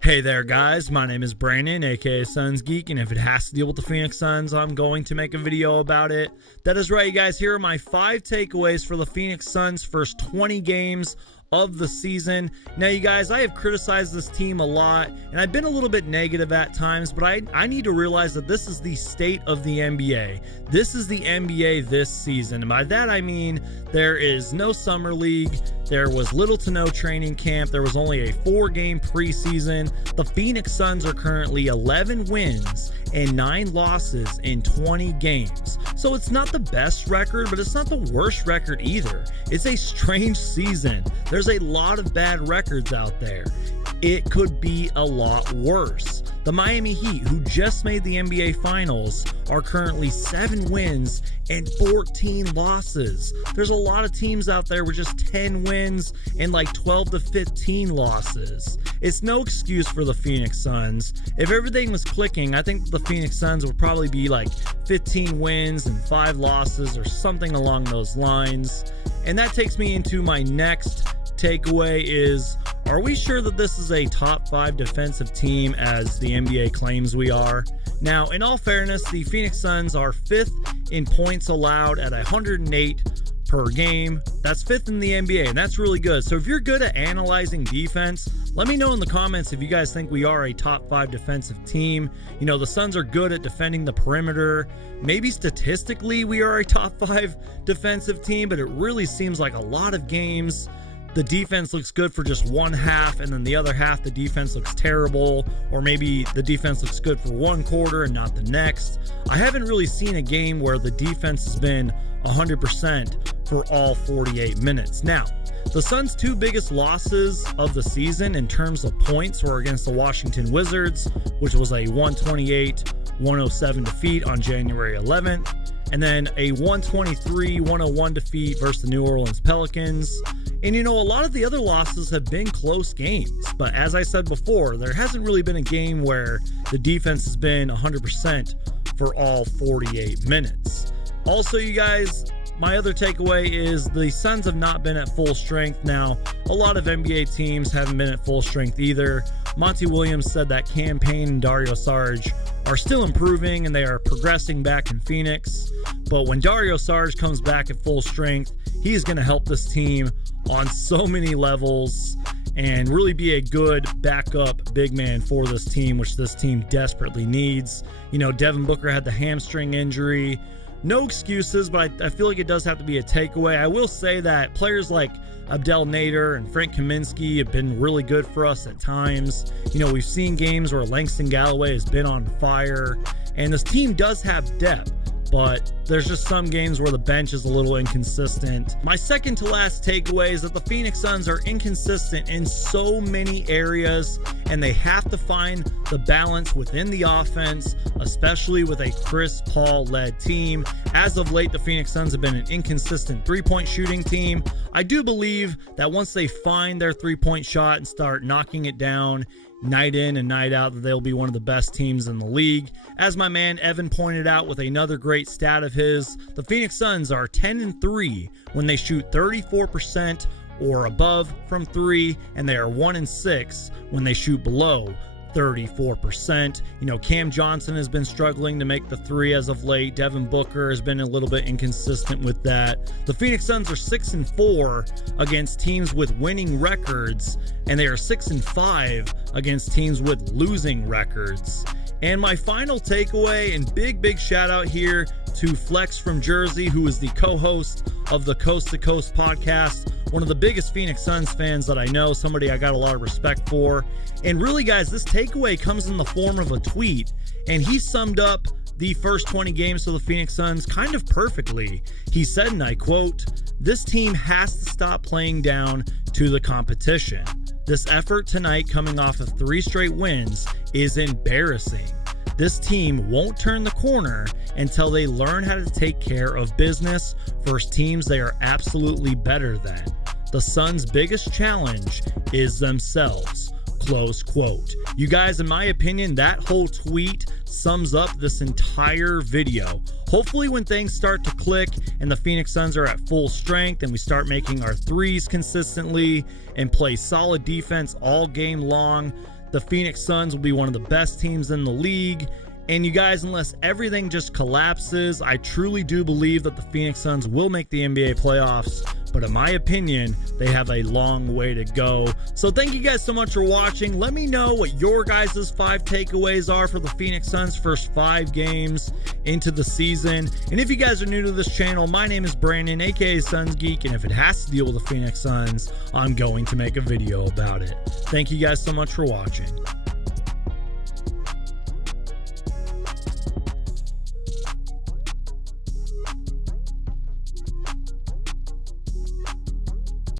Hey there guys, my name is Brandon, aka Suns Geek, and if it has to deal with the Phoenix Suns, I'm going to make a video about it. That is right, you guys. Here are my 5 takeaways for the Phoenix Suns' first 20 games of the season. Now, you guys, I have criticized this team a lot, and I've been a little bit negative at times, but I need to realize that this is the state of the NBA. This is the NBA this season, and by that I mean there is no summer league, there was little to no training camp, there was only a 4-game preseason. The Phoenix Suns are currently 11 wins and 9 losses in 20 games. So it's not the best record, but it's not the worst record either. It's a strange season. There's a lot of bad records out there. It could be a lot worse. The Miami Heat, who just made the NBA Finals, are currently 7 wins and 14 losses. There's a lot of teams out there with just 10 wins and like 12 to 15 losses. It's no excuse for the Phoenix Suns. If everything was clicking, I think the Phoenix Suns would probably be like 15 wins and 5 losses or something along those lines. And that takes me into my next takeaway is, are we sure that this is a top 5 defensive team as the NBA claims we are? Now, in all fairness, the Phoenix Suns are 5th in points allowed at 108 per game. That's 5th in the NBA, and that's really good. So if you're good at analyzing defense, let me know in the comments if you guys think we are a top 5 defensive team. You know, the Suns are good at defending the perimeter. Maybe statistically we are a top 5 defensive team, but it really seems like a lot of games the defense looks good for just one half, and then the other half the defense looks terrible, or maybe the defense looks good for one quarter and not the next. I haven't really seen a game where the defense has been 100% for all 48 minutes. Now, the Suns' 2 biggest losses of the season in terms of points were against the Washington Wizards, which was a 128-107 defeat on January 11th, and then a 123-101 defeat versus the New Orleans Pelicans. And you know, a lot of the other losses have been close games, but as I said before, there hasn't really been a game where the defense has been 100% for all 48 minutes. Also, you guys, my other takeaway is the Suns have not been at full strength. Now, a lot of NBA teams haven't been at full strength either. Monty Williams said that Cam Payne and Dario Saric are still improving and they are progressing back in Phoenix. But when Dario Saric comes back at full strength, he's going to help this team on so many levels and really be a good backup big man for this team, which this team desperately needs. You know, Devin Booker had the hamstring injury. No excuses, but I feel like it does have to be a takeaway. I will say that players like Abdel Nader and Frank Kaminsky have been really good for us at times. You know, we've seen games where Langston Galloway has been on fire, and this team does have depth, but there's just some games where the bench is a little inconsistent. My second to last takeaway is that the Phoenix Suns are inconsistent in so many areas, and they have to find the balance within the offense, especially with a Chris Paul-led team. As of late, the Phoenix Suns have been an inconsistent three-point shooting team. I do believe that once they find their three-point shot and start knocking it down night in and night out, that they'll be one of the best teams in the league. As my man Evan pointed out with another great stat of his, the Phoenix Suns are 10-3 when they shoot 34% or above from 3, and they are 1-6 when they shoot below 34%. You know, Cam Johnson has been struggling to make the 3 as of late. Devin Booker has been a little bit inconsistent with that. The Phoenix Suns are 6-4 against teams with winning records, and they are 6-5 against teams with losing records. And my final takeaway, and big shout out here to Flex from Jersey, who is the co-host of the Coast to Coast podcast, one of the biggest Phoenix Suns fans that I know, somebody I got a lot of respect for. And really, guys, this takeaway comes in the form of a tweet, and he summed up the first 20 games for the Phoenix Suns kind of perfectly. He said, and I quote, "This team has to stop playing down to the competition. This effort tonight, coming off of 3 straight wins, is embarrassing. This team won't turn the corner until they learn how to take care of business versus teams they are absolutely better than. The Suns' biggest challenge is themselves." Close quote. You guys, in my opinion, that whole tweet sums up this entire video. Hopefully when things start to click and the Phoenix Suns are at full strength and we start making our threes consistently and play solid defense all game long, the Phoenix Suns will be one of the best teams in the league. And you guys, unless everything just collapses, I truly do believe that the Phoenix Suns will make the NBA playoffs. But in my opinion, they have a long way to go. So thank you guys so much for watching. Let me know what your guys' 5 takeaways are for the Phoenix Suns' first 5 games into the season. And if you guys are new to this channel, my name is Brandon, aka Suns Geek. And if it has to deal with the Phoenix Suns, I'm going to make a video about it. Thank you guys so much for watching.